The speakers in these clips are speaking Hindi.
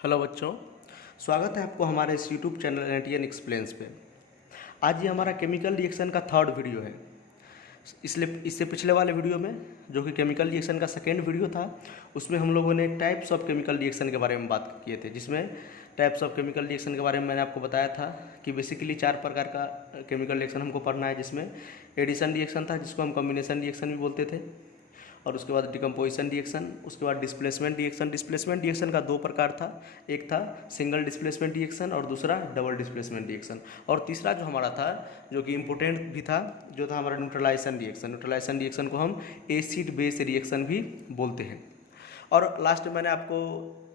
हेलो बच्चों, स्वागत है आपको हमारे इस यूट्यूब चैनल एनटीएन एक्सप्लेन्स पे। आज ये हमारा केमिकल रिएक्शन का थर्ड वीडियो है। इससे पिछले वाले वीडियो में, जो कि केमिकल रिएक्शन का सेकेंड वीडियो था, उसमें हम लोगों ने टाइप्स ऑफ केमिकल रिएक्शन के बारे में बात किए थे, जिसमें टाइप्स ऑफ केमिकल रिएक्शन के बारे में मैंने आपको बताया था कि बेसिकली 4 प्रकार का केमिकल रिएक्शन हमको पढ़ना है, जिसमें एडिशन रिएक्शन था, जिसको हम कॉम्बिनेशन रिएक्शन भी बोलते थे, और उसके बाद डिकम्पोजिशन रिएक्शन, उसके बाद डिस्प्लेसमेंट रिएक्शन। डिस्प्लेसमेंट रिएक्शन का 2 प्रकार था, एक था सिंगल डिस्प्लेसमेंट रिएक्शन और दूसरा डबल डिस्प्लेसमेंट रिएक्शन, और तीसरा जो हमारा था, जो कि इम्पोर्टेंट भी था, जो था हमारा न्यूट्रलाइजेशन रिएक्शन। न्यूट्रलाइजेशन रिएक्शन को हम एसिड बेस रिएक्शन भी बोलते हैं। और लास्ट में मैंने आपको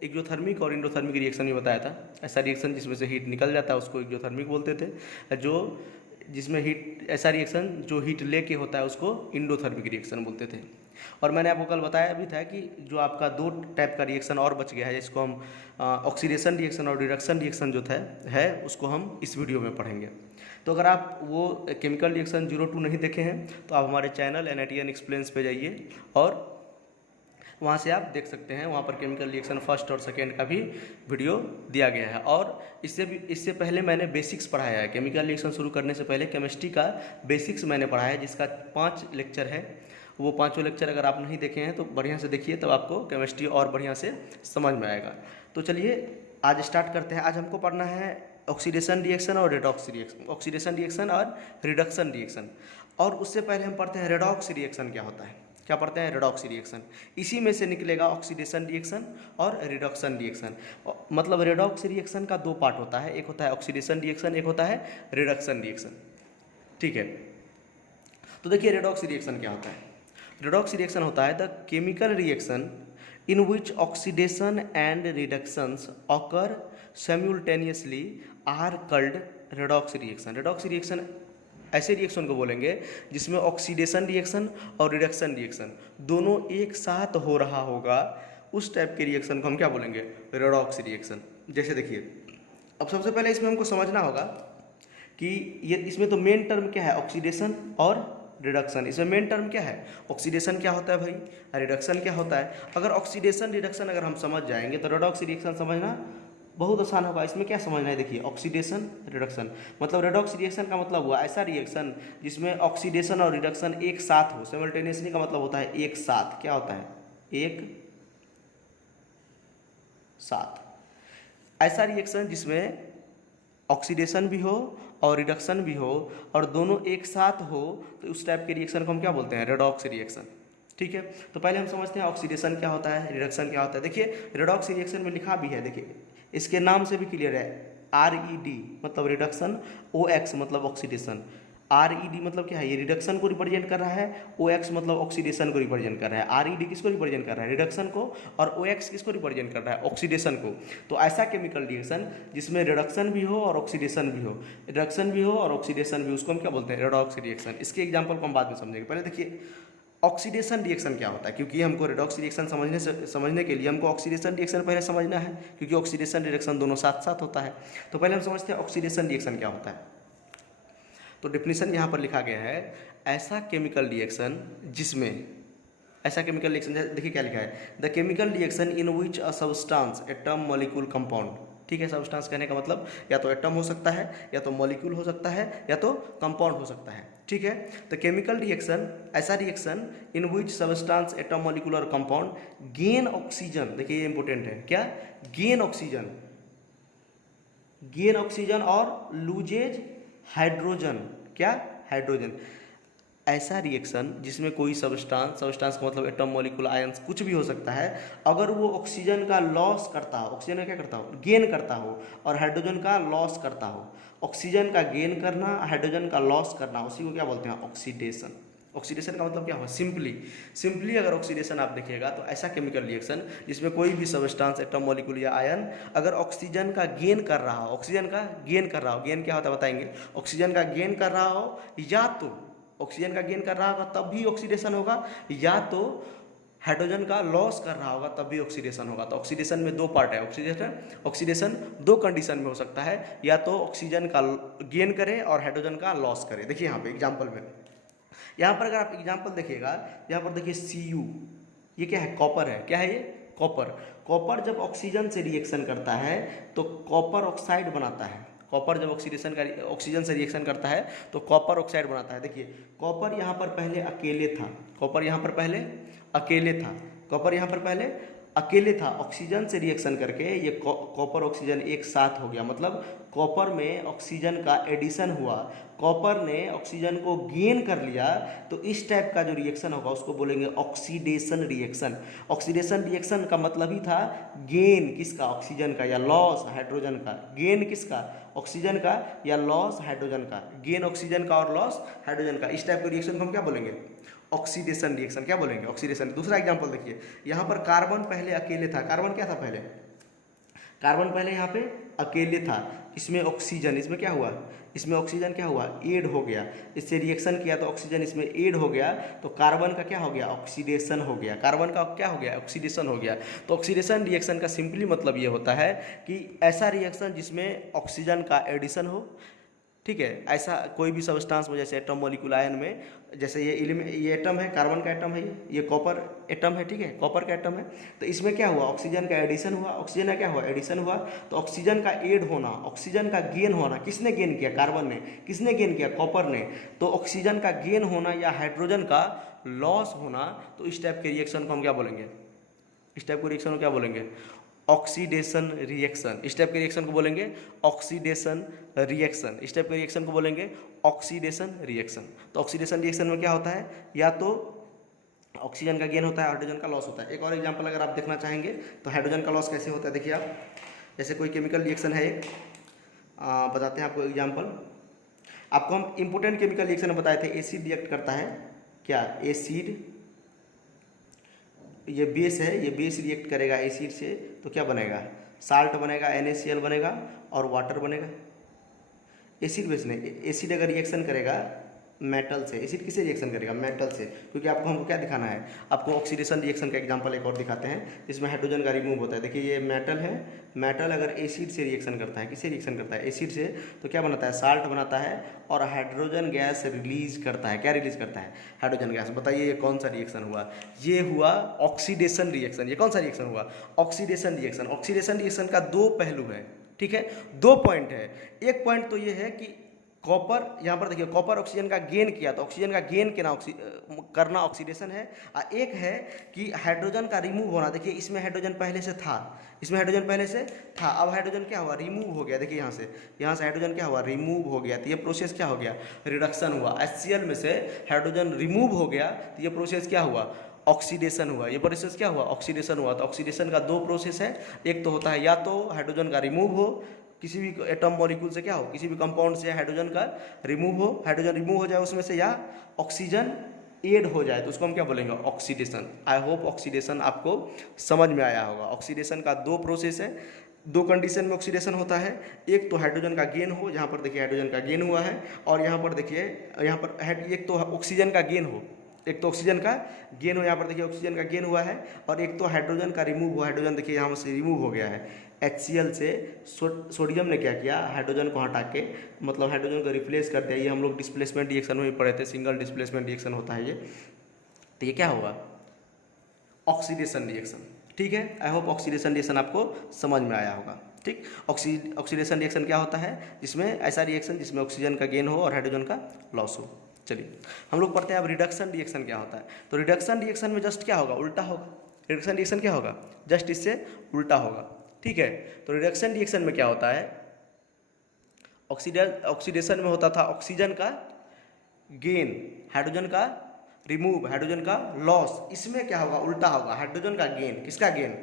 एक्जोथर्मिक और इंडोथर्मिक रिएक्शन भी बताया था। ऐसा रिएक्शन जिसमें से हीट निकल जाता है उसको एक्जोथर्मिक बोलते थे, जो जिसमें हीट, ऐसा रिएक्शन जो हीट लेके होता है उसको इंडोथर्मिक रिएक्शन बोलते थे। और मैंने आपको कल बताया भी था कि जो आपका 2 टाइप का रिएक्शन और बच गया है, जिसको हम ऑक्सीडेशन रिएक्शन और रिडक्शन रिएक्शन जो है उसको हम इस वीडियो में पढ़ेंगे। तो अगर आप वो केमिकल रिएक्शन 02 नहीं देखे हैं तो आप हमारे चैनल एनटीएन एक्सप्लेन्स पे जाइए और वहाँ से आप देख सकते हैं। वहाँ पर केमिकल रिएक्शन फर्स्ट और सेकेंड का भी वीडियो दिया गया है। और इससे पहले मैंने बेसिक्स पढ़ाया है। केमिकल रिएक्शन शुरू करने से पहले केमिस्ट्री का बेसिक्स मैंने पढ़ाया है, जिसका 5 लेक्चर है। वो 5 लेक्चर अगर आप नहीं देखे हैं तो बढ़िया से देखिए, तब आपको केमिस्ट्री और बढ़िया से समझ में आएगा। तो चलिए आज स्टार्ट करते हैं। आज हमको पढ़ना है ऑक्सीडेशन रिएक्शन और रेडॉक्स रिएक्शन, ऑक्सीडेशन रिएक्शन और रिडक्शन रिएक्शन। और उससे पहले हम पढ़ते हैं रेडॉक्स रिएक्शन क्या होता है। क्या पढ़ते हैं? Redox reaction. इसी में से निकलेगा ऑक्सीडेशन रिएक्शन और रिडक्शन रिएक्शन। मतलब रेडॉक्स रिएक्शन का 2 पार्ट होता है, एक होता है ऑक्सीडेशन रिएक्शन, एक होता है रिडक्शन रिएक्शन। ठीक है, तो देखिए रेडॉक्स रिएक्शन क्या होता है। रेडॉक्स रिएक्शन होता है the chemical reaction in which oxidation and reductions occur simultaneously are called redox reaction. Redox reaction ऐसे रिएक्शन को बोलेंगे जिसमें ऑक्सीडेशन रिएक्शन और रिडक्शन रिएक्शन दोनों एक साथ हो रहा होगा। उस टाइप के रिएक्शन को हम क्या बोलेंगे? Redox reaction. जैसे देखिए, अब सबसे पहले इसमें हमको समझना होगा कि ये इसमें तो मेन टर्म क्या है? ऑक्सीडेशन और रिडक्शन। इसमें मेन टर्म क्या है? ऑक्सीडेशन क्या होता है भाई, रिडक्शन क्या होता है। अगर ऑक्सीडेशन रिडक्शन अगर हम समझ जाएंगे तो रेडॉक्स रिएक्शन समझना बहुत आसान होगा। इसमें क्या समझना है? देखिए, ऑक्सीडेशन रिडक्शन मतलब रेडॉक्स रिएक्शन का मतलब हुआ ऐसा रिएक्शन जिसमें ऑक्सीडेशन और रिडक्शन एक साथ हो। साइमल्टेनियसली का मतलब होता है एक साथ। क्या होता है? एक साथ। ऐसा रिएक्शन जिसमें ऑक्सीडेशन भी हो और रिडक्शन भी हो और दोनों एक साथ हो, तो उस टाइप के रिएक्शन को हम क्या बोलते हैं? Redox reaction. ठीक है, तो पहले हम समझते हैं ऑक्सीडेशन क्या होता है, रिडक्शन क्या होता है। देखिए रेडॉक्स रिएक्शन में लिखा भी है, देखिए इसके नाम से भी क्लियर है। RED मतलब रिडक्शन, OX मतलब ऑक्सीडेशन। RED मतलब क्या है? ये रिडक्शन को रिप्रेजेंट कर रहा है, OX मतलब ऑक्सीडेशन को रिप्रेजेंट कर रहा है। RED किसको रिप्रेजेंट कर रहा है? रिडक्शन को। और OX किसको रिप्रेजेंट कर रहा है? ऑक्सीडेशन को। तो ऐसा केमिकल रिएक्शन जिसमें रिडक्शन भी हो और ऑक्सीडेशन भी हो, रिडक्शन भी हो और ऑक्सीडेशन भी, उसको हम क्या बोलते हैं? Redox reaction. इसके एग्जाम्पल को हम बाद में समझेंगे। पहले देखिए ऑक्सीडेशन रिएक्शन क्या होता है, क्योंकि हमको रेडॉक्स रिएक्शन समझने के लिए हमको ऑक्सीडेशन रिएक्शन पहले समझना है, क्योंकि ऑक्सीडेशन रिएक्शन दोनों साथ साथ होता है। तो पहले हम समझते हैं ऑक्सीडेशन रिएक्शन क्या होता है। तो डेफिनेशन यहाँ पर लिखा गया है, ऐसा केमिकल रिएक्शन जिसमें, ऐसा केमिकल रिएक्शन देखिए क्या लिखा है, the chemical reaction in which a substance, atom, molecule, compound. ठीक है, सब्सटेंस कहने का मतलब या तो एटम हो सकता है, या तो मॉलिक्यूल हो सकता है, या तो कंपाउंड हो सकता है। ठीक है, तो केमिकल रिएक्शन ऐसा reaction in which substance, atom, molecule और कंपाउंड गेन ऑक्सीजन। देखिए ये इंपॉर्टेंट है, क्या? गेन ऑक्सीजन, गेन ऑक्सीजन और लूजेज हाइड्रोजन। क्या? हाइड्रोजन। ऐसा रिएक्शन जिसमें कोई सब्सटेंस का मतलब एटम, मॉलिक्यूल, आयंस कुछ भी हो सकता है, अगर वो ऑक्सीजन का लॉस करता हो, ऑक्सीजन का क्या करता हो? गेन करता हो, और हाइड्रोजन का लॉस करता हो। ऑक्सीजन का गेन करना, हाइड्रोजन का लॉस करना, उसी को क्या बोलते हैं? ऑक्सीडेशन। ऑक्सीडेशन का मतलब क्या हो? सिंपली अगर ऑक्सीडेशन आप देखिएगा तो ऐसा केमिकल रिएक्शन जिसमें कोई भी सब्सटेंस, एटम, मॉलिक्यूल या आयन अगर ऑक्सीजन का गेन कर रहा हो, ऑक्सीजन का गेन कर रहा हो, गेन क्या होता है बताएंगे, ऑक्सीजन का गेन कर रहा हो, या तो ऑक्सीजन का गेन कर रहा होगा तब भी ऑक्सीडेशन होगा, या तो हाइड्रोजन का लॉस कर रहा होगा तब भी ऑक्सीडेशन होगा। तो ऑक्सीडेशन में 2 पार्ट है। ऑक्सीडेशन 2 कंडीशन में हो सकता है, या तो ऑक्सीजन का गेन करे और हाइड्रोजन का लॉस करे। देखिए यहाँ पे एग्जाम्पल में, यहाँ पर अगर आप एग्जाम्पल देखिएगा, यहाँ पर देखिए Cu, ये क्या है? कॉपर है। क्या है ये? कॉपर। कॉपर जब ऑक्सीजन से रिएक्शन करता है तो कॉपर ऑक्साइड बनाता है। कॉपर जब ऑक्सीजन से रिएक्शन करता है तो कॉपर ऑक्साइड बनाता है। देखिए कॉपर यहाँ पर पहले अकेले था, कॉपर यहाँ पर पहले अकेले था, कॉपर यहाँ पर पहले अकेले था। ऑक्सीजन से रिएक्शन करके ये कॉपर ऑक्सीजन एक साथ हो गया, मतलब कॉपर में ऑक्सीजन का एडिशन हुआ, कॉपर ने ऑक्सीजन को गेन कर लिया। तो इस टाइप का जो रिएक्शन होगा उसको बोलेंगे ऑक्सीडेशन रिएक्शन। ऑक्सीडेशन रिएक्शन का मतलब ही था गेन किसका, ऑक्सीजन का, या लॉस हाइड्रोजन का। गेन किसका, ऑक्सीजन का, या लॉस हाइड्रोजन का। गेन ऑक्सीजन का और लॉस हाइड्रोजन का। इस टाइप के रिएक्शन को हम क्या बोलेंगे, ऑक्सीडेशन रिएक्शन। क्या बोलेंगे, ऑक्सीडेशन। दूसरा एग्जांपल देखिए, यहाँ पर कार्बन पहले अकेले था। कार्बन क्या था पहले, कार्बन पहले यहाँ पे अकेले था। इसमें ऑक्सीजन, इसमें क्या हुआ, इसमें ऑक्सीजन क्या हुआ, ऐड हो गया। इससे रिएक्शन किया तो ऑक्सीजन इसमें ऐड हो गया, तो कार्बन का क्या हो गया, ऑक्सीडेशन हो गया। कार्बन का क्या हो गया, ऑक्सीडेशन हो गया। तो ऑक्सीडेशन रिएक्शन का सिंपली मतलब ये होता है कि ऐसा रिएक्शन जिसमें ऑक्सीजन का एडिशन हो, ठीक है। ऐसा कोई भी सबस्टांस में, जैसे एटम मॉलिक्यूल आयन में, जैसे ये एटम है, कार्बन का एटम है, ये कॉपर एटम है, ठीक है, कॉपर का एटम है। तो इसमें क्या हुआ, ऑक्सीजन का एडिशन हुआ, ऑक्सीजन का क्या हुआ, एडिशन हुआ। तो ऑक्सीजन का ऐड होना, ऑक्सीजन का गेन होना, किसने गेन किया, कार्बन ने। किसने गेन किया, कॉपर ने। तो ऑक्सीजन का गेन होना या हाइड्रोजन का लॉस होना, तो इस टाइप के रिएक्शन को हम क्या बोलेंगे, इस टाइप के रिएक्शन को क्या बोलेंगे, ऑक्सीडेशन रिएक्शन। इस टाइप के रिएक्शन को बोलेंगे ऑक्सीडेशन रिएक्शन। इस टाइप के रिएक्शन को बोलेंगे ऑक्सीडेशन रिएक्शन। तो ऑक्सीडेशन रिएक्शन में क्या होता है, या तो ऑक्सीजन का गेन होता है, हाइड्रोजन का लॉस होता है। एक और एग्जांपल अगर आप देखना चाहेंगे तो हाइड्रोजन का लॉस कैसे होता है, देखिए आप, जैसे कोई केमिकल रिएक्शन है एक, बताते हैं आपको एग्जाम्पल। आपको हम इंपोर्टेंट केमिकल रिएक्शन में बताए थे, एसिड रिएक्ट करता है, क्या, एसिड, ये बेस है, ये बेस रिएक्ट करेगा एसिड से, तो क्या बनेगा, साल्ट बनेगा, NaCl बनेगा और वाटर बनेगा। एसिड बेस नहीं, एसिड अगर रिएक्शन करेगा मेटल से, एसिड किससे रिएक्शन करेगा, मेटल से। क्योंकि आपको हमको क्या दिखाना है, आपको ऑक्सीडेशन रिएक्शन का एग्जांपल एक और दिखाते हैं जिसमें हाइड्रोजन का रिमूव होता है। देखिए ये मेटल है, मेटल अगर एसिड से रिएक्शन करता है, किससे रिएक्शन करता है, एसिड से, तो क्या बनाता है, साल्ट बनाता है और हाइड्रोजन गैस रिलीज करता है। क्या रिलीज करता है, हाइड्रोजन गैस। बताइए ये कौन सा रिएक्शन हुआ, ये हुआ ऑक्सीडेशन रिएक्शन। ये कौन सा रिएक्शन हुआ, ऑक्सीडेशन रिएक्शन। ऑक्सीडेशन रिएक्शन का दो पहलू है, ठीक है, दो पॉइंट है। एक पॉइंट तो ये है कि कॉपर, यहाँ पर देखिए कॉपर ऑक्सीजन का गेन किया, तो ऑक्सीजन का गेन करना ऑक्सीडेशन है। और एक है कि हाइड्रोजन का रिमूव होना। देखिए इसमें हाइड्रोजन पहले से था, इसमें हाइड्रोजन पहले से था, अब हाइड्रोजन क्या हुआ, रिमूव हो गया। देखिए यहाँ से हाइड्रोजन क्या हुआ, रिमूव हो गया। तो ये प्रोसेस क्या हो गया, रिडक्शन हुआ। HCl में से हाइड्रोजन रिमूव हो गया, तो ये प्रोसेस क्या हुआ, ऑक्सीडेशन हुआ। ये प्रोसेस क्या हुआ, ऑक्सीडेशन हुआ। तो ऑक्सीडेशन का दो प्रोसेस है, एक तो होता है या तो हाइड्रोजन का रिमूव हो, किसी भी एटम मॉलिक्यूल से क्या हो, किसी भी कंपाउंड से हाइड्रोजन का रिमूव हो, हाइड्रोजन रिमूव हो जाए उसमें से, या ऑक्सीजन ऐड हो जाए, तो उसको हम क्या बोलेंगे, ऑक्सीडेशन। आई होप ऑक्सीडेशन आपको समझ में आया होगा। ऑक्सीडेशन का दो प्रोसेस है, दो कंडीशन में ऑक्सीडेशन होता है। एक तो हाइड्रोजन का गेन हो, जहाँ पर देखिए हाइड्रोजन का गेन हुआ है, और यहाँ पर देखिए, यहाँ पर एक तो ऑक्सीजन का गेन हो, एक तो ऑक्सीजन का गेन हो, यहाँ पर देखिए ऑक्सीजन का गेन हुआ है, और एक तो हाइड्रोजन का रिमूव हुआ। हाइड्रोजन देखिए यहाँ से रिमूव हो गया है। HCl से सोडियम ने क्या किया, हाइड्रोजन को हटा के, मतलब हाइड्रोजन को रिप्लेस कर दिया। ये हम लोग डिस्प्लेसमेंट रिएक्शन में भी पढ़े थे, सिंगल डिस्प्लेसमेंट रिएक्शन होता है ये। तो ये क्या होगा, ऑक्सीडेशन रिएक्शन, ठीक है। आई होप ऑक्सीडेशन रिएक्शन आपको समझ में आया होगा, ठीक। ऑक्सीडेशन रिएक्शन क्या होता है, जिसमें ऐसा रिएक्शन जिसमें ऑक्सीजन का गेन हो और हाइड्रोजन का लॉस हो। चलिए हम लोग पढ़ते हैं अब रिडक्शन रिएक्शन क्या होता है। तो रिडक्शन रिएक्शन में जस्ट क्या होगा, उल्टा होगा। रिडक्शन रिएक्शन क्या होगा, जस्ट इससे उल्टा होगा, ठीक है। तो रिडक्शन रिएक्शन में क्या होता है, ऑक्सीडेशन में होता था ऑक्सीजन का गेन, हाइड्रोजन का रिमूव, हाइड्रोजन का लॉस। इसमें क्या होगा, उल्टा होगा, हाइड्रोजन का गेन, किसका गेन,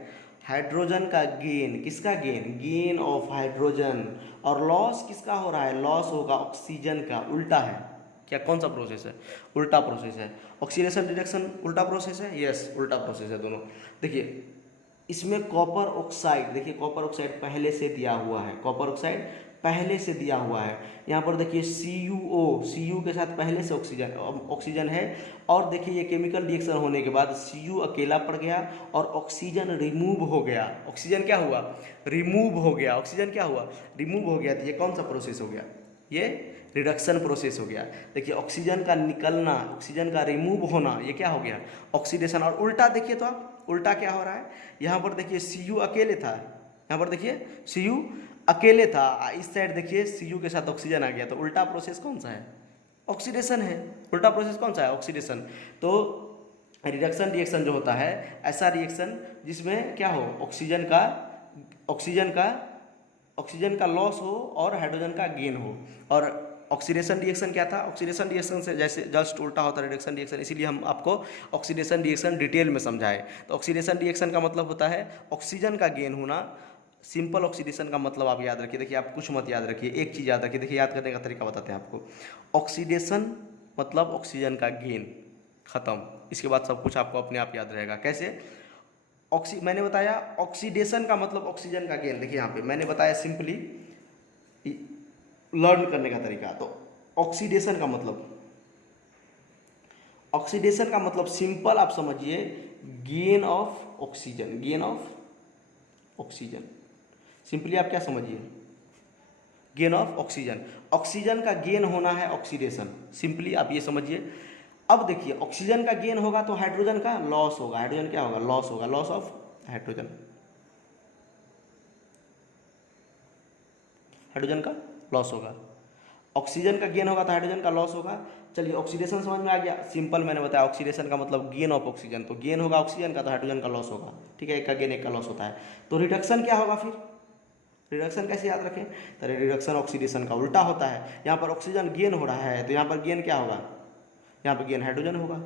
हाइड्रोजन का गेन, किसका गेन, गेन ऑफ हाइड्रोजन, और लॉस किसका हो रहा है, लॉस होगा ऑक्सीजन का। उल्टा है क्या, कौन सा प्रोसेस है, उल्टा प्रोसेस है। ऑक्सीडेशन रिडक्शन उल्टा प्रोसेस है, यस उल्टा प्रोसेस है दोनों। देखिए इसमें कॉपर ऑक्साइड, देखिए कॉपर ऑक्साइड पहले से दिया हुआ है, कॉपर ऑक्साइड पहले से दिया हुआ है। यहाँ पर देखिए Cu के साथ पहले से ऑक्सीजन है, और देखिए ये केमिकल रिएक्शन होने के बाद Cu अकेला पड़ गया और ऑक्सीजन रिमूव हो गया। ऑक्सीजन क्या हुआ, रिमूव हो गया। ऑक्सीजन क्या हुआ, रिमूव हो गया। तो ये कौन सा प्रोसेस हो गया, ये रिडक्शन प्रोसेस हो गया। देखिए ऑक्सीजन का निकलना, ऑक्सीजन का रिमूव होना, ये क्या हो गया, ऑक्सीडेशन। और उल्टा देखिए तो आप, उल्टा क्या हो रहा है, यहाँ पर देखिए Cu अकेले था, यहाँ पर देखिए Cu अकेले था, इस साइड देखिए Cu के साथ ऑक्सीजन आ गया, तो उल्टा प्रोसेस कौन सा है, ऑक्सीडेशन है। उल्टा प्रोसेस कौन सा है, ऑक्सीडेशन। तो रिडक्शन रिएक्शन जो होता है ऐसा रिएक्शन जिसमें क्या हो, ऑक्सीजन का लॉस हो और हाइड्रोजन का गेन हो। और ऑक्सीडेशन रिएक्शन क्या था, ऑक्सीडेशन रिएक्शन से जैसे जस्ट उल्टा होता है रिडक्शन रिएक्शन, इसीलिए हम आपको ऑक्सीडेशन रिएक्शन डिटेल में समझाए। तो ऑक्सीडेशन रिएक्शन का मतलब होता है ऑक्सीजन का गेन होना। सिंपल ऑक्सीडेशन का मतलब आप याद रखिए, देखिए आप कुछ मत याद रखिए, एक चीज़ याद रखिए, देखिए याद करने का तरीका बताते हैं आपको। ऑक्सीडेशन मतलब ऑक्सीजन का गेन, खत्म। इसके बाद सब कुछ आपको अपने आप याद रहेगा। कैसे, मैंने बताया ऑक्सीडेशन का मतलब ऑक्सीजन का गेन, देखिए यहाँ पे मैंने बताया सिंपली लर्न करने का तरीका। तो ऑक्सीडेशन का मतलब सिंपल आप समझिए गेन ऑफ ऑक्सीजन, सिंपली आप क्या समझिए, गेन ऑफ ऑक्सीजन। ऑक्सीजन का गेन होना है ऑक्सीडेशन, सिंपली आप ये समझिए। अब देखिए ऑक्सीजन का गेन होगा तो हाइड्रोजन का लॉस होगा, हाइड्रोजन क्या होगा, लॉस होगा, लॉस ऑफ हाइड्रोजन, हाइड्रोजन का लॉस होगा। ऑक्सीजन का गेन होगा तो हाइड्रोजन का लॉस होगा। चलिए ऑक्सीडेशन समझ में आ गया, सिंपल मैंने बताया ऑक्सीडेशन का मतलब गेन ऑफ ऑक्सीजन, तो गेन होगा ऑक्सीजन का तो हाइड्रोजन का लॉस होगा, ठीक है, एक का गेन एक का लॉस होता है। तो रिडक्शन क्या होगा फिर, रिडक्शन कैसे याद रखें, तो रिडक्शन ऑक्सीडेशन का उल्टा होता है। यहाँ पर ऑक्सीजन गेन हो रहा है तो यहाँ पर गेन क्या होगा, यहाँ पर गेन हाइड्रोजन होगा,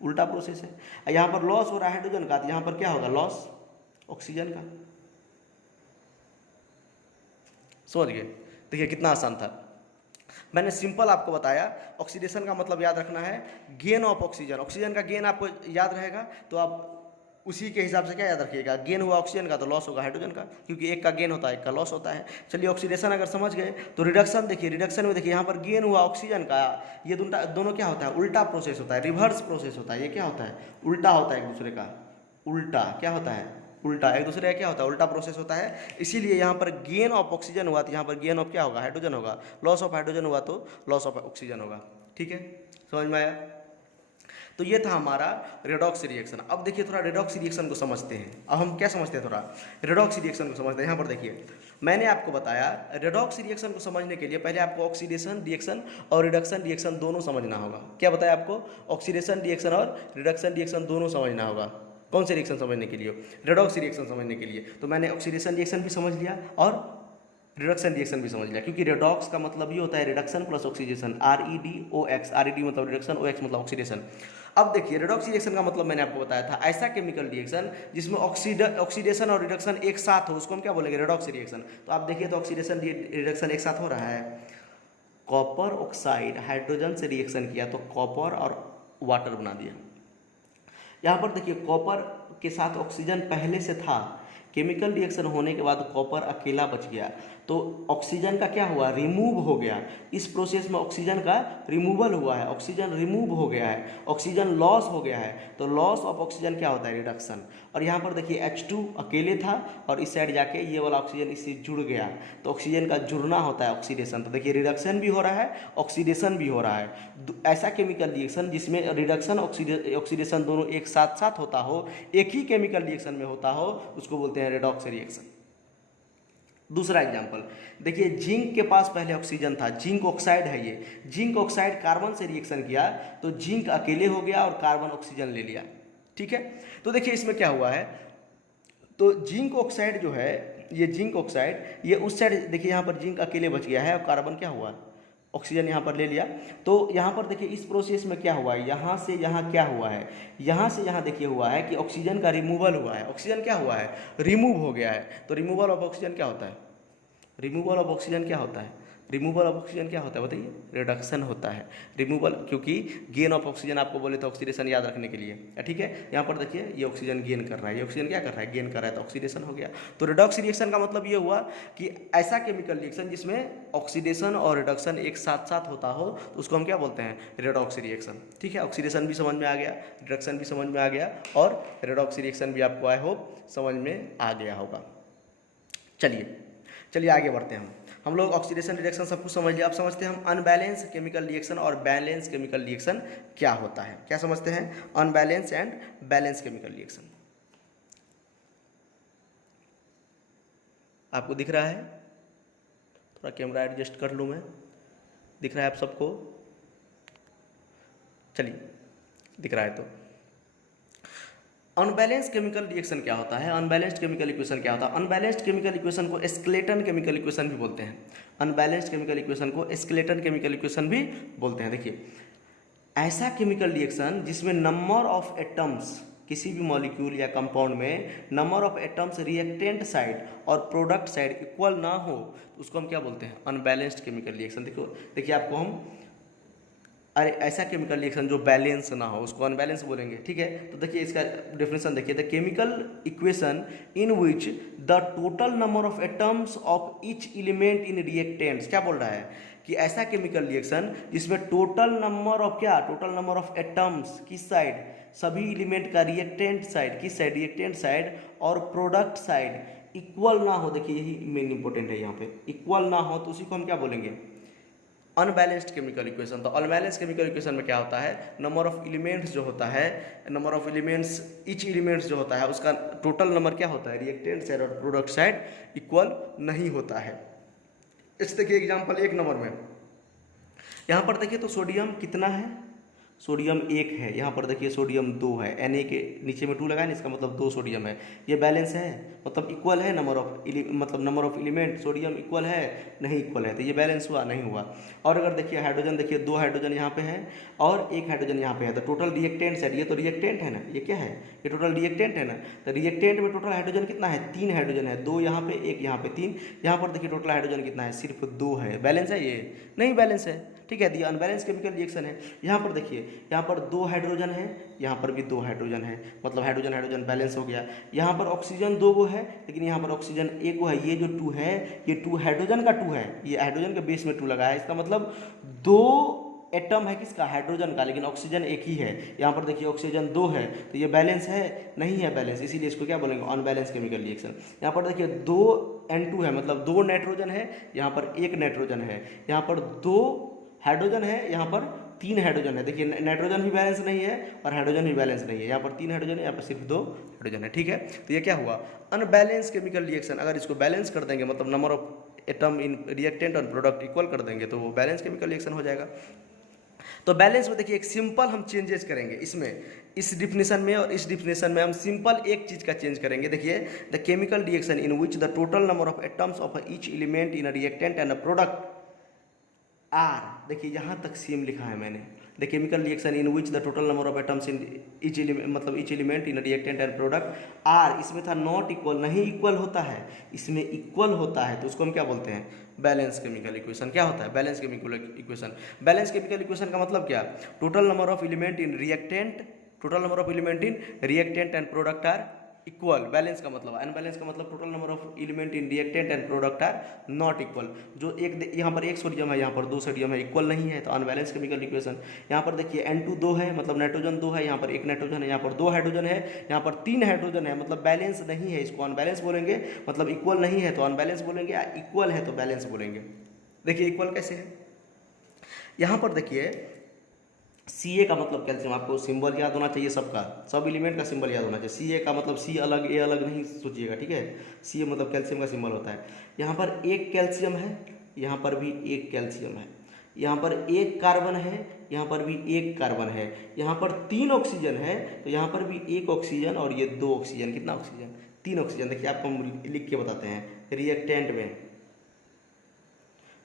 उल्टा प्रोसेस है। यहाँ पर लॉस हो रहा है हाइड्रोजन का तो यहाँ पर क्या होगा, लॉस ऑक्सीजन का। समझ गए, देखिए कितना आसान था, मैंने सिंपल आपको बताया। ऑक्सीडेशन का मतलब याद रखना है गेन ऑफ ऑक्सीजन, ऑक्सीजन का गेन आपको याद रहेगा तो आप उसी के हिसाब से क्या याद रखिएगा, गेन हुआ ऑक्सीजन का तो लॉस होगा हाइड्रोजन का, क्योंकि एक का गेन होता है एक का लॉस होता है। चलिए ऑक्सीडेशन अगर समझ गए तो रिडक्शन देखिए, रिडक्शन में देखिए यहाँ पर गेन हुआ ऑक्सीजन का, ये दोनों क्या होता है, उल्टा प्रोसेस होता है, रिवर्स प्रोसेस होता है। ये क्या होता है, उल्टा होता है एक दूसरे का, उल्टा क्या होता है, उल्टा एक दूसरे का क्या होता है, उल्टा प्रोसेस होता है। इसीलिए यहाँ पर गेन ऑफ ऑक्सीजन हुआ तो यहाँ पर गेन ऑफ क्या होगा, हाइड्रोजन होगा, लॉस ऑफ हाइड्रोजन हुआ तो लॉस ऑफ ऑक्सीजन होगा। ठीक है, समझ में आया। तो ये था हमारा रेडॉक्स रिएक्शन। अब देखिए थोड़ा रेडॉक्स रिएक्शन को समझते हैं। अब हम क्या समझते हैं, थोड़ा रेडॉक्स रिएक्शन को समझते हैं। यहाँ पर देखिए मैंने आपको बताया रेडॉक्स रिएक्शन को समझने के लिए पहले आपको ऑक्सीडेशन रिएक्शन और रिडक्शन रिएक्शन दोनों समझना होगा। क्या बताया आपको, ऑक्सीडेशन रिएक्शन और रिडक्शन रिएक्शन दोनों समझना होगा। कौन से रिएक्शन समझने के लिए, रेडॉक्स रिएक्शन समझने के लिए। तो मैंने ऑक्सीडेशन रिएक्शन भी समझ लिया और रिडक्शन रिएक्शन भी समझ लिया, क्योंकि रेडॉक्स का मतलब ये होता है reduction plus oxidation, REDOX, RED मतलब रिडक्शन, OX मतलब ऑक्सीडेशन। अब देखिए रेडॉक्स रिएक्शन का मतलब मैंने आपको बताया था ऐसा केमिकल रिएक्शन जिसमें ऑक्सीडेशन और रिडक्शन एक साथ हो, उसको हम क्या बोलेंगे, रेडॉक्स रिएक्शन। तो आप देखिए तो ऑक्सीडेशन रिडक्शन एक साथ हो रहा है। कॉपर ऑक्साइड हाइड्रोजन से रिएक्शन किया तो कॉपर और वाटर बना दिया। यहाँ पर देखिए कॉपर के साथ ऑक्सीजन पहले से था, केमिकल रिएक्शन होने के बाद कॉपर अकेला बच गया तो ऑक्सीजन का क्या हुआ, रिमूव हो गया। इस प्रोसेस में ऑक्सीजन का रिमूवल हुआ है, ऑक्सीजन रिमूव हो गया है, ऑक्सीजन लॉस हो गया है। तो लॉस ऑफ ऑक्सीजन क्या होता है, रिडक्शन। और यहाँ पर देखिए H2 अकेले था और इस साइड जाके ये वाला ऑक्सीजन इससे जुड़ गया तो ऑक्सीजन का जुड़ना होता है ऑक्सीडेशन। तो देखिए रिडक्शन भी हो रहा है, ऑक्सीडेशन भी हो रहा है। ऐसा केमिकल रिएक्शन जिसमें रिडक्शन ऑक्सीडेशन दोनों एक साथ साथ होता हो, एक ही केमिकल रिएक्शन में होता हो, उसको बोलते हैं रेडॉक्स रिएक्शन। दूसरा एग्जांपल देखिए, जिंक के पास पहले ऑक्सीजन था, जिंक ऑक्साइड है ये, जिंक ऑक्साइड कार्बन से रिएक्शन किया तो जिंक अकेले हो गया और कार्बन ऑक्सीजन ले लिया। ठीक है, तो देखिए इसमें क्या हुआ है, तो जिंक ऑक्साइड जो है, ये जिंक ऑक्साइड ये उस साइड देखिए, यहाँ पर जिंक अकेले बच गया है और कार्बन क्या हुआ, ऑक्सीजन यहाँ पर ले लिया। तो यहाँ पर देखिए इस प्रोसेस में क्या हुआ है, यहाँ से यहाँ क्या हुआ है, यहाँ से यहाँ देखिए हुआ है कि ऑक्सीजन का रिमूवल हुआ है, ऑक्सीजन क्या हुआ है, रिमूव हो गया है। तो रिमूवल ऑफ ऑक्सीजन क्या होता है, रिमूवल ऑफ ऑक्सीजन क्या होता है, रिमूवल ऑफ ऑक्सीजन क्या होता है बताइए, रिडक्शन होता है। रिमूवल, क्योंकि गेन ऑफ ऑक्सीजन आपको बोले तो ऑक्सीडेशन याद रखने के लिए, ठीक है। यहाँ पर देखिए ये ऑक्सीजन गेन कर रहा है, ये ऑक्सीजन क्या कर रहा है, गेन कर रहा है, तो ऑक्सीडेशन हो गया। तो रिडॉक्स रिएक्शन का मतलब ये हुआ कि ऐसा केमिकल रिएक्शन जिसमें ऑक्सीडेशन और रिडक्शन एक साथ साथ होता हो तो उसको हम क्या बोलते हैं, रिडॉक्स रिएक्शन। ठीक है, ऑक्सीडेशन भी समझ में आ गया, रिडक्शन भी समझ में आ गया और रिडॉक्स रिएक्शन भी आपको आई होप समझ में आ गया होगा। चलिए आगे बढ़ते हैं हम लोग ऑक्सीडेशन रिडक्शन सब कुछ समझ लिया। अब समझते हैं हम अनबैलेंस केमिकल रिएक्शन और बैलेंस केमिकल रिएक्शन क्या होता है। क्या समझते हैं? Unbalance and balance chemical reaction. आपको दिख रहा है? थोड़ा कैमरा एडजस्ट कर लूँ मैं। दिख रहा है आप सबको? चलिए, दिख रहा है तो अनबैलेंस्ड केमिकल रिएक्शन क्या होता है? अनबैलेंस्ड केमिकल इक्वेशन क्या होता है? अनबैलेंस्ड केमिकल इक्वेशन को स्केलेटन केमिकल इक्वेशन भी बोलते हैं। अनबैलेंस्ड केमिकल इक्वेशन को स्केलेटन केमिकल इक्वेशन भी बोलते हैं। देखिए, ऐसा केमिकल रिएक्शन जिसमें नंबर ऑफ एटम्स, किसी भी मॉलिक्यूल या कंपाउंड में number of atoms reactant side और प्रोडक्ट साइड इक्वल ना हो, तो उसको हम क्या बोलते हैं? Unbalanced chemical reaction. देखिए आपको हम ऐसा केमिकल रिएक्शन जो बैलेंस ना हो उसको अनबैलेंस बोलेंगे, ठीक है। तो देखिए इसका डेफिनेशन देखिए, the chemical equation in which the total number of atoms of each element in reactants, क्या बोल रहा है कि ऐसा केमिकल रिएक्शन जिसमें टोटल नंबर ऑफ क्या, टोटल नंबर ऑफ एटम्स किस साइड, सभी एलिमेंट का रिएक्टेंट साइड किस साइड, रिएक्टेंट साइड और प्रोडक्ट साइड इक्वल ना हो। देखिए यही मेन इंपॉर्टेंट है यहाँ पे, इक्वल ना हो तो उसी को हम क्या बोलेंगे? Unbalanced chemical equation. तो अनबैलेंस्ड केमिकल इक्वेशन में क्या होता है? नंबर ऑफ एलिमेंट्स जो होता है, number of elements, each elements जो होता है उसका टोटल नंबर क्या होता है, रिएक्टेंट साइड और प्रोडक्ट साइड इक्वल नहीं होता है। इस देखिए एग्जांपल 1 नंबर में, यहाँ पर देखिए तो सोडियम कितना है, सोडियम 1 है, यहाँ पर देखिए सोडियम 2 है, Na के नीचे में 2 लगाए ना, इसका मतलब 2 सोडियम है। ये बैलेंस है, मतलब इक्वल है नंबर ऑफ मतलब number of element, sodium equal है, नहीं इक्वल है, तो ये बैलेंस हुआ नहीं हुआ। और अगर देखिए हाइड्रोजन, देखिए 2 हाइड्रोजन यहाँ पे है और 1 हाइड्रोजन यहाँ पे है, तो टोटल रिएक्टेंट साइड, ये तो रिएक्टेंट है ना, ये क्या है, ये टोटल रिएक्टेंट है ना। तो रिएक्टेंट में टोटल हाइड्रोजन कितना है? 3 हाइड्रोजन है, 2 यहाँ पे, 1 यहाँ पे, 3 यहाँ पर। देखिए टोटल हाइड्रोजन कितना है? सिर्फ 2 है। बैलेंस है? ये नहीं बैलेंस है, ठीक है। ये अनबैलेंस केमिकल रिएक्शन है। यहाँ पर देखिए, यहाँ पर 2 हाइड्रोजन है, यहाँ पर भी 2 हाइड्रोजन है, मतलब हाइड्रोजन हाइड्रोजन बैलेंस हो गया। यहाँ पर ऑक्सीजन 2 गो है, लेकिन यहाँ पर ऑक्सीजन 1 गो है। ये जो 2 है, ये 2 हाइड्रोजन का 2 है, ये हाइड्रोजन के बेस में 2 लगा है, इसका मतलब 2 एटम है किसका, हाइड्रोजन का, लेकिन ऑक्सीजन 1 ही है। यहाँ पर देखिए ऑक्सीजन 2 है, तो ये बैलेंस है? नहीं है बैलेंस, इसीलिए इसको क्या बोलेंगे? Unbalance chemical reaction. यहाँ पर देखिए 2 N2 है, मतलब 2 नाइट्रोजन है, यहाँ पर 1 नाइट्रोजन है, यहाँ पर 2 हाइड्रोजन है, यहाँ पर 3 हाइड्रोजन है। देखिए नाइट्रोजन भी बैलेंस नहीं है और हाइड्रोजन भी बैलेंस नहीं है, यहाँ पर 3 हाइड्रोजन है, यहाँ पर सिर्फ 2 हाइड्रोजन है, ठीक है। तो ये क्या हुआ? Unbalance chemical reaction. अगर इसको बैलेंस कर देंगे, मतलब number of atom in reactant और प्रोडक्ट इक्वल कर देंगे, तो वो बैलेंस केमिकल रिएक्शन हो जाएगा। तो बैलेंस में देखिए एक सिंपल हम चेंजेस करेंगे इसमें, इस डिफिनेशन में और इस डिफिनेशन में हम सिंपल एक चीज़ का चेंज करेंगे। देखिए, the chemical reaction in which the total number of atoms of each element in a reactant and a product are, देखिए यहाँ तक सेम लिखा है मैंने, the chemical reaction in which the total number of atoms in each element, मतलब each element in reactant and product are, इसमें था नॉट इक्वल, नहीं इक्वल होता है, इसमें इक्वल होता है, तो उसको हम क्या बोलते हैं? Balance chemical equation. क्या होता है balance chemical equation? Balance chemical equation का मतलब क्या? Total number of element in reactant, total number of element in reactant and product are equal. Balance का मतलब, अनबैलेंस का मतलब total number of element in reactant and product are not equal. जो एक यहाँ पर 1 सोडियम है, यहाँ पर 2 सोडियम है, इक्वल नहीं है, तो अनबैलेंस केमिकल इक्वेशन। यहाँ पर देखिए N2 2 है, मतलब नाइट्रोजन 2 है, यहाँ पर 1 नाइट्रोजन है, यहाँ पर 2 हाइड्रोजन है, यहाँ पर 3 हाइड्रोजन है, मतलब बैलेंस नहीं है, इसको अनबैलेंस बोलेंगे। मतलब इक्वल नहीं है तो अनबैलेंस बोलेंगे, इक्वल है तो बैलेंस बोलेंगे। देखिए इक्वल कैसे है, यहाँ पर देखिए Ca का मतलब कैल्शियम, आपको सिंबल याद होना चाहिए सबका, सब एलिमेंट का सिंबल याद होना चाहिए। Ca का मतलब C अलग A अलग नहीं सोचिएगा, ठीक है। Ca मतलब कैल्शियम का सिंबल होता है। यहाँ पर 1 कैल्शियम है, यहाँ पर भी 1 कैल्शियम है, यहाँ पर 1 कार्बन है, यहाँ पर भी 1 कार्बन है, यहाँ पर 3 ऑक्सीजन है, तो यहाँ पर भी 1 ऑक्सीजन और ये 2 ऑक्सीजन। कितना ऑक्सीजन? 3 ऑक्सीजन। देखिए आपको हम लिख के बताते हैं। रिएक्टेंट में,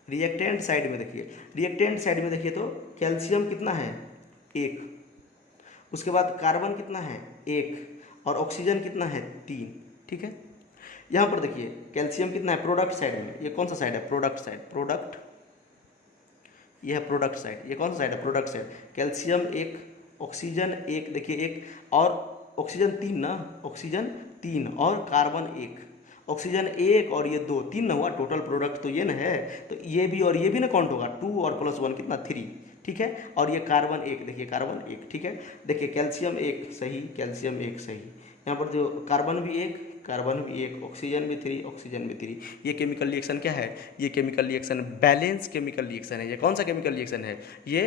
रिएक्टेंट साइड में देखिए, रिएक्टेंट साइड में देखिए तो कैल्शियम कितना है? 1, उसके बाद कार्बन कितना है? 1, और ऑक्सीजन कितना है? 3, ठीक है। यहाँ पर देखिए कैल्शियम कितना है प्रोडक्ट साइड में, ये कौन सा साइड है? प्रोडक्ट साइड, प्रोडक्ट, ये है प्रोडक्ट साइड, ये कौन सा साइड है? Product side. कैल्शियम 1, ऑक्सीजन 1, देखिए 1 और ऑक्सीजन 3 ना, ऑक्सीजन 3 और कार्बन 1, ऑक्सीजन 1 और ये 2, 3 ना हुआ, टोटल प्रोडक्ट तो ये ना है, तो ये भी और ये भी ना काउंट होगा, 2 और +1 कितना? 3, ठीक है। और ये कार्बन 1, देखिए कार्बन 1, ठीक है। देखिए कैल्शियम 1 सही, कैल्शियम 1 सही, यहाँ पर जो कार्बन भी 1, कार्बन भी 1, ऑक्सीजन भी 3, ऑक्सीजन भी 3। ये केमिकल रिएक्शन क्या है? ये chemical reaction balance chemical reaction है। ये कौन सा केमिकल रिएक्शन है? ये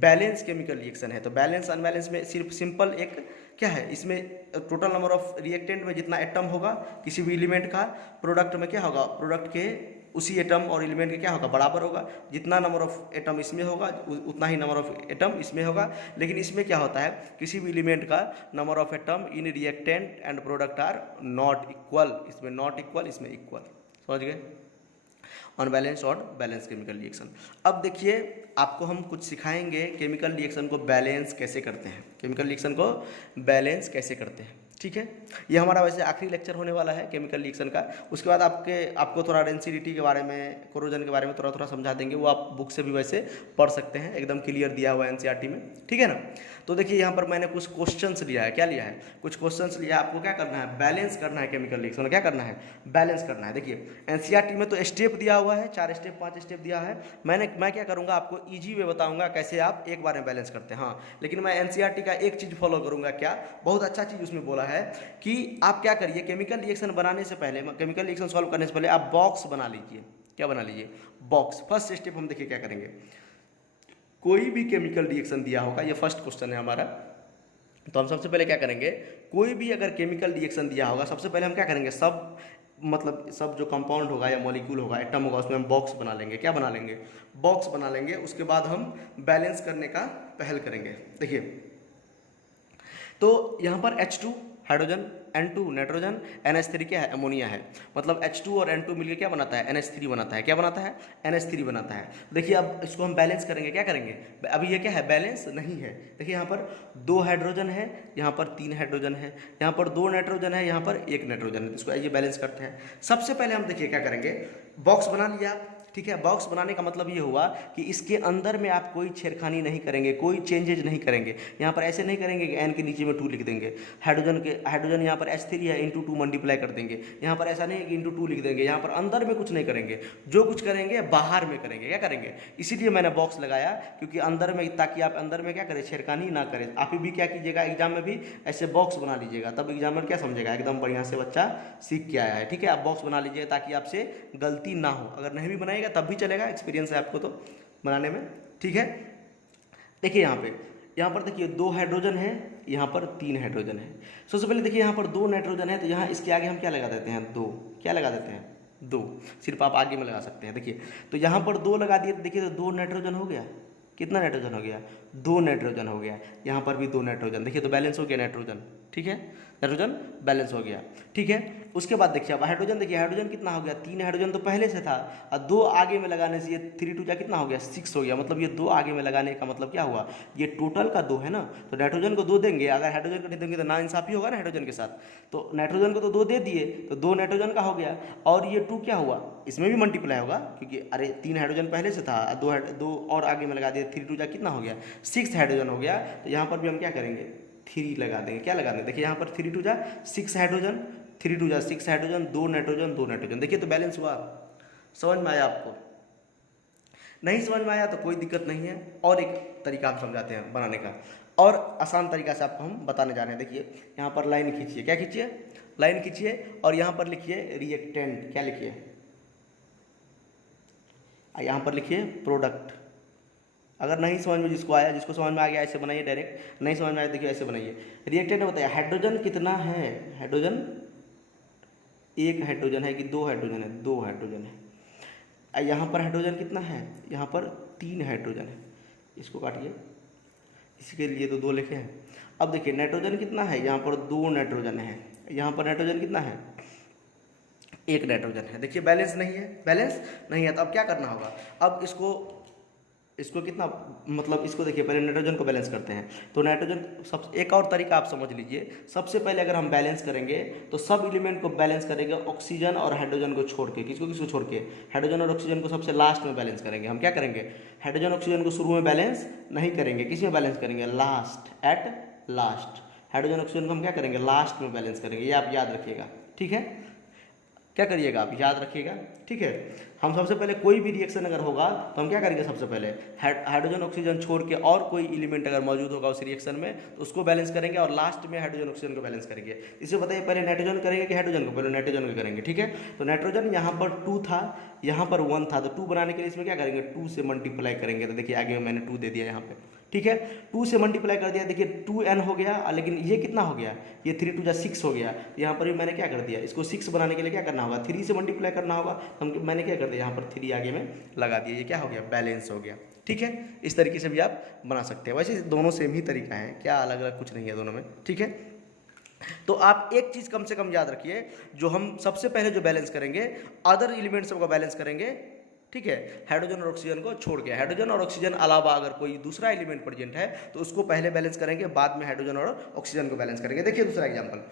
बैलेंस केमिकल रिएक्शन है। तो बैलेंस अनबैलेंस में सिर्फ सिंपल एक क्या है, इसमें टोटल नंबर ऑफ रिएक्टेंट में जितना एटम होगा किसी भी एलिमेंट का, प्रोडक्ट में क्या होगा, प्रोडक्ट के उसी एटम और एलिमेंट के क्या होगा, बराबर होगा। जितना नंबर ऑफ एटम इसमें होगा उतना ही नंबर ऑफ एटम इसमें होगा। लेकिन इसमें क्या होता है, किसी भी एलिमेंट का number of atom in reactant and product are not equal. इसमें नॉट इक्वल, इसमें इक्वल। समझ गए? अनबैलेंस्ड और बैलेंस केमिकल रिएक्शन। अब देखिए आपको हम कुछ सिखाएंगे केमिकल रिएक्शन को बैलेंस कैसे करते हैं, केमिकल रिएक्शन को बैलेंस कैसे करते हैं। ठीक है, ये हमारा वैसे आखिरी लेक्चर होने वाला है केमिकल रिएक्शन का। उसके बाद आपको थोड़ा डेंसिटी के बारे में, कोरोजन के बारे में थोड़ा थोड़ा समझा देंगे। वो आप बुक से भी वैसे पढ़ सकते हैं, एकदम क्लियर दिया हुआ है एनसीईआरटी में। ठीक है ना? तो देखिए यहाँ पर मैंने कुछ क्वेश्चंस लिया है। क्या लिया है? कुछ क्वेश्चंस लिया है। आपको क्या करना है, बैलेंस करना है केमिकल रिएक्शन। क्या करना है? बैलेंस करना है। देखिए एनसीईआरटी में तो स्टेप दिया हुआ है, 4 स्टेप 5 स्टेप दिया है। मैं क्या करूँगा, आपको ईजी वे बताऊँगा कैसे आप एक बार में बैलेंस करते हैं। हाँ, लेकिन मैं एनसीईआरटी का एक चीज़ फॉलो करूँगा। क्या? बहुत अच्छा चीज़ उसमें बोला है कि आप क्या करिए, केमिकल रिएक्शन बनाने से पहले, केमिकल रिएक्शन सॉल्व करने से पहले आप बॉक्स बना लीजिए। क्या बना लीजिए? बॉक्स। फर्स्ट स्टेप हम देखिए क्या करेंगे, कोई भी केमिकल रिएक्शन दिया होगा, ये फर्स्ट क्वेश्चन है हमारा। तो हम सबसे पहले क्या करेंगे, कोई भी अगर केमिकल रिएक्शन दिया होगा, सबसे पहले हम क्या करेंगे, सब जो कंपाउंड होगा या मॉलिक्यूल होगा, एटम होगा, उसमें हम बॉक्स बना लेंगे। क्या बना लेंगे? बॉक्स बना लेंगे। उसके बाद हम बैलेंस करने का पहल करेंगे। देखिए तो यहाँ पर H2 hydrogen, N2 nitrogen, NH3 क्या है, अमोनिया है। मतलब H2 और N2 मिलकर क्या बनाता है, NH3 बनाता है। क्या बनाता है? NH3 बनाता है। देखिए अब इसको हम बैलेंस करेंगे। क्या करेंगे? अभी ये क्या है, बैलेंस नहीं है। देखिए यहाँ पर 2 हाइड्रोजन है, यहाँ पर 3 हाइड्रोजन है, यहाँ पर 2 नाइट्रोजन है, यहाँ पर 1 नाइट्रोजन है। इसको आइए बैलेंस करते हैं। सबसे पहले हम देखिए क्या करेंगे, बॉक्स बना लिया। ठीक है, बॉक्स बनाने का मतलब ये हुआ कि इसके अंदर में आप कोई छेड़खानी नहीं करेंगे, कोई चेंजेज नहीं करेंगे। यहाँ पर ऐसे नहीं करेंगे कि n के नीचे में 2 लिख देंगे। हाइड्रोजन यहाँ पर H3 है, इंटू 2 मल्टीप्लाई कर देंगे। यहाँ पर ऐसा नहीं है कि इंटू 2 लिख देंगे। यहाँ पर अंदर में कुछ नहीं करेंगे, जो कुछ करेंगे बाहर में करेंगे। क्या करेंगे? इसीलिए मैंने बॉक्स लगाया, क्योंकि अंदर में, ताकि आप अंदर में क्या करें, छेड़खानी ना करें। आप भी क्या कीजिएगा, एग्जाम में भी ऐसे बॉक्स बना लीजिएगा, तब एग्जामिनर क्या समझेगा, एकदम बढ़िया से बच्चा सीख के आया है। ठीक है, आप बॉक्स बना लीजिएगा ताकि आपसे गलती ना हो। अगर नहीं भी बनाएगा तब भी चलेगा, एक्सपीरियंस है आपको तो बनाने में। ठीक है, देखिए यहाँ पर देखिए 2 हाइड्रोजन है, यहाँ पर 3 हाइड्रोजन है। सबसे पहले देखिए यहाँ पर 2 नाइट्रोजन है, तो यहाँ इसके आगे हम क्या लगा देते हैं, 2। क्या लगा देते हैं? 2। सिर्फ आप आगे में लगा सकते हैं। देखिए तो यहाँ पर 2 लगा दिए, तो देखिए तो 2 नाइट्रोजन हो गया। कितना नाइट्रोजन हो गया? 2 नाइट्रोजन हो गया। यहाँ पर भी 2 नाइट्रोजन। देखिए तो बैलेंस हो गया नाइट्रोजन। ठीक है, नाइट्रोजन बैलेंस हो गया। ठीक है, उसके बाद देखिए अब हाइड्रोजन, देखिए हाइड्रोजन कितना हो गया, 3 हाइड्रोजन तो पहले से था, और 2 आगे में लगाने से ये 3 2 कितना हो गया, 6 हो गया। मतलब ये 2 आगे में लगाने का मतलब क्या हुआ, ये टोटल का 2 है ना, तो नाइट्रोजन को 2 देंगे। अगर हाइड्रोजन को नहीं देंगे तो नाइंसाफी होगा ना हाइड्रोजन के साथ। तो नाइट्रोजन को तो 2 दे दिए, तो 2 नाइट्रोजन का हो गया। और ये 2 क्या हुआ, इसमें भी मल्टीप्लाई होगा, क्योंकि अरे 3 हाइड्रोजन पहले से था, 2 और आगे में लगा दिए, 3 2 कितना हो गया, 6 हाइड्रोजन हो गया। तो यहाँ पर भी हम क्या करेंगे, 3 लगा देंगे। क्या लगा देंगे? देखिए यहाँ पर 3 2 6 हाइड्रोजन, 3 2 6 हाइड्रोजन, 2 नाइट्रोजन, 2 नाइट्रोजन। देखिए तो बैलेंस हुआ। समझ में आया आपको? नहीं समझ में आया तो कोई दिक्कत नहीं है, और एक तरीका हम समझाते हैं बनाने का, और आसान तरीका से आपको हम बताने जा रहे हैं। देखिए यहाँ पर लाइन खींचिए। क्या खींचिए? लाइन खींचिए, और यहाँ पर लिखिए रिएक्टेंट। क्या लिखिए? यहाँ पर लिखिए प्रोडक्ट। अगर नहीं समझ में जिसको आया, जिसको समझ में आ गया ऐसे बनाइए डायरेक्ट, नहीं समझ में आया देखिए ऐसे बनाइए। रिएक्टेंट में बताइए हाइड्रोजन कितना है, हाइड्रोजन 1 हाइड्रोजन है कि 2 हाइड्रोजन है, 2 हाइड्रोजन है। यहाँ पर हाइड्रोजन कितना है, यहाँ पर 3 हाइड्रोजन है। इसको काटिए, इसके लिए तो 2 लिखे हैं। अब देखिए नाइट्रोजन कितना है, यहाँ पर 2 नाइट्रोजन है, यहाँ पर नाइट्रोजन कितना है, 1 नाइट्रोजन है। देखिए बैलेंस नहीं है, बैलेंस नहीं है। तो अब क्या करना होगा, अब इसको कितना, मतलब इसको देखिए पहले नाइट्रोजन को बैलेंस करते हैं। तो नाइट्रोजन सब, एक और तरीका आप समझ लीजिए। सबसे पहले अगर हम बैलेंस करेंगे तो सब एलिमेंट को बैलेंस करेंगे ऑक्सीजन और हाइड्रोजन को छोड़ के। किसको छोड़ के? हाइड्रोजन और ऑक्सीजन को सबसे लास्ट में बैलेंस करेंगे। हम क्या करेंगे, हाइड्रोजन ऑक्सीजन को शुरू में बैलेंस नहीं करेंगे। किस में बैलेंस करेंगे? Last, at last. Hydrogen oxygen को हम क्या करेंगे, लास्ट में बैलेंस करेंगे। ये आप याद रखिएगा। ठीक है, क्या करिएगा आप, याद रखिएगा, ठीक है। हम सबसे पहले कोई भी रिएक्शन अगर होगा तो हम क्या करेंगे, सबसे पहले हाइड्रोजन ऑक्सीजन छोड़ के और कोई एलिमेंट अगर मौजूद होगा उस रिएक्शन में तो उसको बैलेंस करेंगे और लास्ट में हाइड्रोजन ऑक्सीजन को बैलेंस करेंगे। इसे बताइए पहले नाइट्रोजन करेंगे कि हाइड्रोजन को, पहले नाइट्रोजन को करेंगे, ठीक है। तो नाइट्रोजन यहाँ पर 2 था, यहाँ पर 1 था, तो 2 बनाने के लिए इसमें क्या करेंगे, 2 से मल्टीप्लाई करेंगे। तो देखिए आगे मैंने 2 दे दिया यहाँ पे, ठीक है। 2 से मल्टीप्लाई कर दिया, देखिए 2n हो गया, लेकिन ये कितना हो गया, ये 3 2 6 हो गया। यहाँ पर भी मैंने क्या कर दिया, इसको 6 बनाने के लिए क्या करना होगा, 3 से मल्टीप्लाई करना होगा। हम मैंने क्या कर दिया, यहाँ पर 3 आगे में लगा दिया, ये क्या हो गया, बैलेंस हो गया, ठीक है। इस तरीके से भी आप बना सकते हैं। वैसे दोनों सेम ही तरीका है, क्या अलग अलग कुछ नहीं है दोनों में, ठीक है। तो आप एक चीज़ कम से कम याद रखिए, जो हम सबसे पहले जो बैलेंस करेंगे, अदर एलिमेंट्स का बैलेंस करेंगे, ठीक है, हाइड्रोजन और ऑक्सीजन को छोड़ के। हाइड्रोजन और ऑक्सीजन अलावा अगर कोई दूसरा एलिमेंट प्रेजेंट है तो उसको पहले बैलेंस करेंगे, बाद में हाइड्रोजन और ऑक्सीजन को बैलेंस करेंगे। देखिए दूसरा एग्जांपल,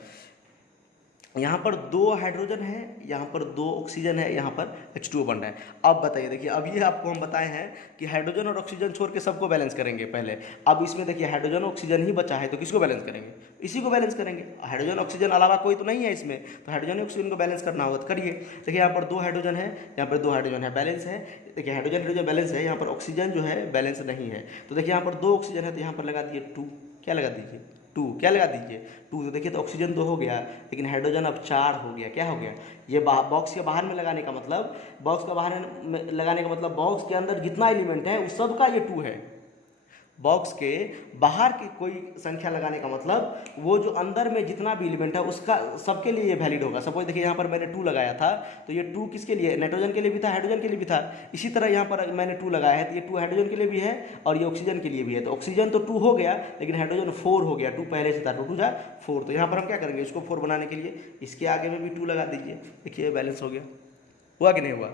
यहाँ पर 2 हाइड्रोजन है, यहाँ पर 2 ऑक्सीजन है, यहाँ पर H2O बन रहा है। अब बताइए, देखिए अब ये आपको हम बताए हैं कि हाइड्रोजन और ऑक्सीजन छोड़ के सबको बैलेंस करेंगे पहले। अब इसमें देखिए हाइड्रोजन ऑक्सीजन ही बचा है, तो किसको बैलेंस करेंगे, इसी को बैलेंस करेंगे। हाइड्रोजन ऑक्सीजन अलावा कोई तो नहीं है इसमें, तो हाइड्रोजन ऑक्सीजन को बैलेंस करना होगा, तो करिए। देखिए यहाँ पर 2 हाइड्रोजन है, यहाँ पर 2 हाइड्रोजन है, बैलेंस है। देखिए हाइड्रोजन बैलेंस है, यहाँ पर ऑक्सीजन जो है बैलेंस नहीं है। तो देखिए यहाँ पर 2 ऑक्सीजन है, तो यहाँ पर लगा दिए 2, क्या लगा दीजिए 2, क्या लगा दीजिए 2। तो देखिए तो ऑक्सीजन 2 हो गया, लेकिन हाइड्रोजन अब 4 हो गया, क्या हो गया, ये बॉक्स के बाहर में लगाने का मतलब, बॉक्स के बाहर में लगाने का मतलब बॉक्स के अंदर जितना एलिमेंट है उस सब का ये 2 है। बॉक्स के बाहर की कोई संख्या लगाने का मतलब वो जो अंदर में जितना भी एलिमेंट है उसका सबके लिए ये वैलिड होगा। सपोज देखिए यहाँ पर मैंने 2 लगाया था, तो ये 2 किसके लिए, नाइट्रोजन के लिए भी था, हाइड्रोजन के लिए भी था। इसी तरह यहाँ पर मैंने 2 लगाया है, तो ये 2 हाइड्रोजन के लिए भी है और ये ऑक्सीजन के लिए भी है। तो ऑक्सीजन तो 2 हो गया, लेकिन हाइड्रोजन 4 हो गया, 2 पहले से था, 2 2 4। तो यहाँ पर हम क्या करेंगे, इसको 4 बनाने के लिए इसके आगे में भी 2 लगा दीजिए। देखिए बैलेंस हो गया, हुआ कि नहीं हुआ,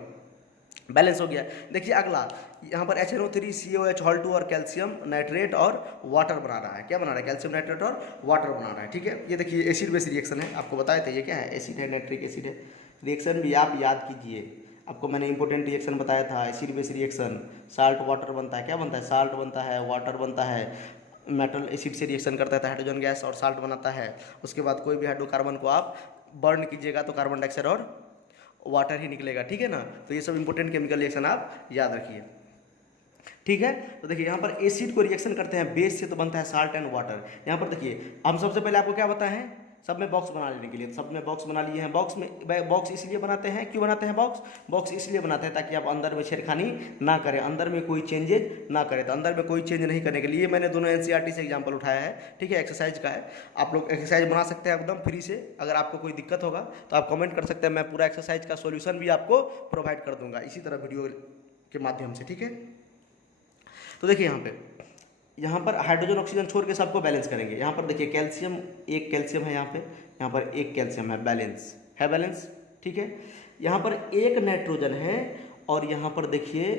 बैलेंस हो गया। देखिए अगला, यहाँ पर HNO3 COH Hal2 और कैल्शियम नाइट्रेट और वाटर बना रहा है। क्या बना रहा है, कैल्शियम नाइट्रेट और वाटर बना रहा है, ठीक है। ये देखिए एसिड बेस रिएक्शन है, आपको बताए थे ये क्या है, एसिड है, नाइट्रिक एसिड है। रिएक्शन भी आप याद कीजिए, आपको मैंने इंपॉर्टेंट रिएक्शन बताया था, acid base reaction. Salt water बनता है, क्या बनता है, साल्ट बनता है, वाटर बनता है। मेटल एसिड से रिएक्शन करता है तो हाइड्रोजन गैस और साल्ट बनाता है। उसके बाद कोई भी हाइड्रोकार्बन को आप बर्न कीजिएगा तो कार्बन डाइऑक्साइड और वाटर ही निकलेगा, ठीक है ना। तो ये सब इंपॉर्टेंट केमिकल रिएक्शन आप याद रखिए, ठीक है। तो देखिए यहाँ पर एसिड को रिएक्शन करते हैं बेस से तो बनता है साल्ट एंड वाटर। यहाँ पर देखिए हम सबसे पहले आपको क्या बताए हैं, सब में बॉक्स बना लेने के लिए, सब में बॉक्स बना लिए हैं। बॉक्स इसलिए बनाते हैं, क्यों बनाते हैं बॉक्स इसलिए बनाते हैं ताकि आप अंदर में छेड़खानी ना करें, अंदर में कोई चेंजेज ना करें। तो अंदर में कोई चेंज नहीं करने के लिए मैंने दोनों NCERT से एग्जाम्पल उठाया है, ठीक है, एक्सरसाइज का है। आप लोग एक्सरसाइज बना सकते हैं एकदम फ्री से। अगर आपको कोई दिक्कत होगा तो आप कमेंट कर सकते हैं, मैं पूरा एक्सरसाइज का सोल्यूशन भी आपको प्रोवाइड कर दूंगा इसी तरह वीडियो के माध्यम से, ठीक है। तो देखिए यहाँ पर हाइड्रोजन ऑक्सीजन छोड़ के सबको बैलेंस करेंगे। यहाँ पर देखिए कैल्शियम, एक कैल्शियम है यहाँ पर एक कैल्शियम है, बैलेंस, ठीक है। यहाँ पर एक नाइट्रोजन है और यहाँ पर देखिए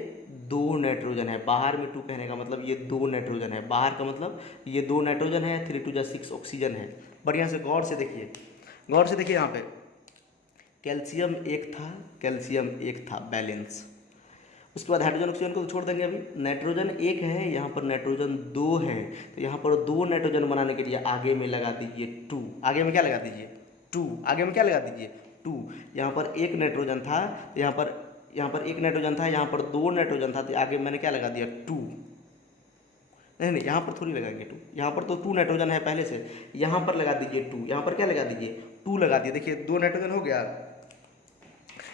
2 नाइट्रोजन है। बाहर में 2 कहने का मतलब ये 2 नाइट्रोजन है, बाहर का मतलब ये 2 नाइट्रोजन है, 3 2 6 ऑक्सीजन है। बढ़िया से गौर से देखिए यहाँ पे कैल्शियम एक था, बैलेंस। उसके बाद हाइड्रोजन ऑक्सीजन को तो छोड़ देंगे, अभी नाइट्रोजन 1 है, यहाँ पर नाइट्रोजन 2 है। तो यहाँ पर 2 नाइट्रोजन बनाने के लिए आगे में लगा दीजिए 2, आगे में क्या लगा दीजिए 2, आगे में क्या लगा दीजिए 2। यहाँ पर 1 नाइट्रोजन था, यहाँ पर 1 नाइट्रोजन था, यहाँ पर 2 नाइट्रोजन था, तो आगे मैंने क्या लगा दिया 2। नहीं यहाँ पर थोड़ी लगाएंगे 2, यहाँ पर तो 2 नाइट्रोजन है पहले से, यहाँ पर लगा दीजिए 2, यहाँ पर क्या लगा दीजिए 2 लगा दिए। देखिए 2 नाइट्रोजन हो गया।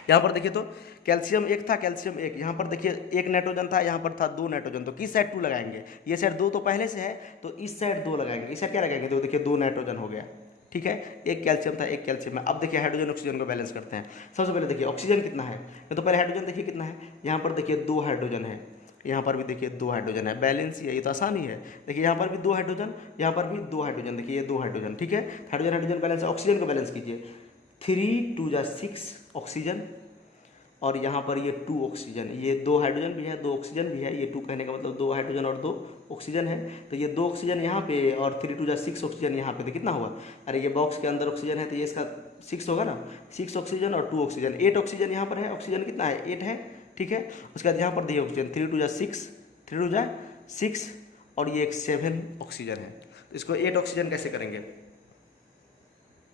यहाँ पर देखिए तो कैल्शियम 1 था, कैल्शियम 1, यहाँ पर देखिए 1 नाइट्रोजन था, यहाँ पर था 2 नाइट्रोजन, तो किस साइड 2 लगाएंगे, ये साइड 2 तो पहले से है तो इस साइड 2 लगाएंगे, इस साइड क्या लगाएंगे, तो देखिए 2 नाइट्रोजन हो गया, ठीक है। एक कैल्शियम था, एक कैल्शियम है। अब देखिए हाइड्रोजन ऑक्सीजन को बैलेंस करते हैं। सबसे पहले देखिए ऑक्सीजन कितना है, तो पहले हाइड्रोजन देखिए कितना है, यहाँ पर देखिए 2 हाइड्रोजन है, यहाँ पर भी देखिए 2 हाइड्रोजन है, बैलेंस ये तो आसान ही है। देखिए यहाँ पर भी 2 हाइड्रोजन, यहाँ पर भी 2 हाइड्रोजन, देखिए ये 2 हाइड्रोजन, ठीक है। हाइड्रोजन बैलेंस, ऑक्सीजन को बैलेंस कीजिए, 3 2 6 ऑक्सीजन और यहाँ पर ये 2 ऑक्सीजन, ये 2 हाइड्रोजन भी है, 2 ऑक्सीजन भी है। ये 2 कहने का मतलब 2 हाइड्रोजन और 2 ऑक्सीजन है, तो ये 2 ऑक्सीजन यहाँ पे और 3 2 6 ऑक्सीजन यहाँ पे, तो कितना हुआ, अरे ये बॉक्स के अंदर ऑक्सीजन है तो ये इसका 6 होगा ना, 6 ऑक्सीजन और 2 ऑक्सीजन, 8 ऑक्सीजन यहाँ पर है। ऑक्सीजन कितना है, 8 है, ठीक है। उसके बाद यहाँ पर देखिए ऑक्सीजन 3 2 6 और ये एक 7 ऑक्सीजन है। तो इसको 8 ऑक्सीजन कैसे करेंगे,